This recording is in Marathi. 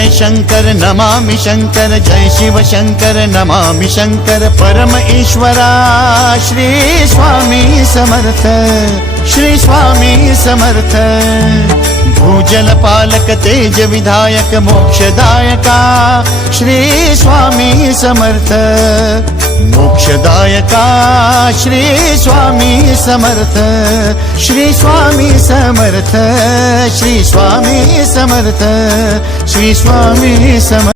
जय शंकर नमामि शंकर, जय शिव शंकर नमामि शंकर। परम ईश्वरा श्री स्वामी समर्थ, श्री स्वामी समर्थ। भूजल पालक तेज विधायक मोक्षदायका श्री स्वामी समर्थ, मोक्षदायका श्री स्वामी समर्थ, श्री स्वामी समर्थ, श्री स्वामी समर्थ, श्री स्वामी समर्थ।